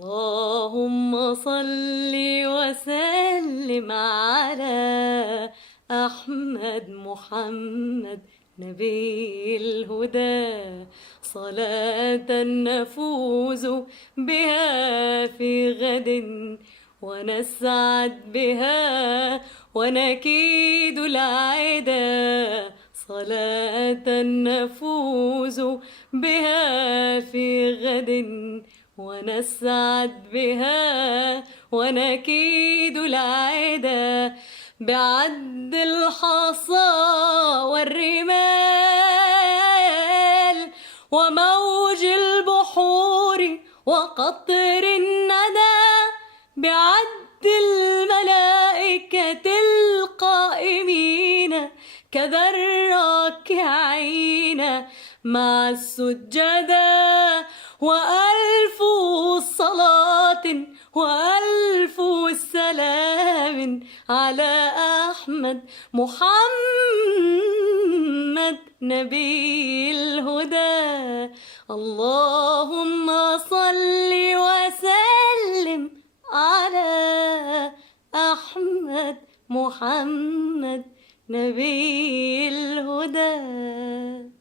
اللهم صل وسلم على أحمد محمد نبي الهدى، صلاة نفوز بها في غد ونسعد بها ونكيد العدا، صلاة نفوز بها في غد ونسعد بها ونكيد العدا، بعد الحصى والرمال وموج البحور وقطر الندى، بعد الملائكة القائمين كذا الراكعين مع السجدا، وألف صلاة وألف سلام على أحمد محمد نبي الهدى. اللهم صل وسلم على أحمد محمد نبي الهدى.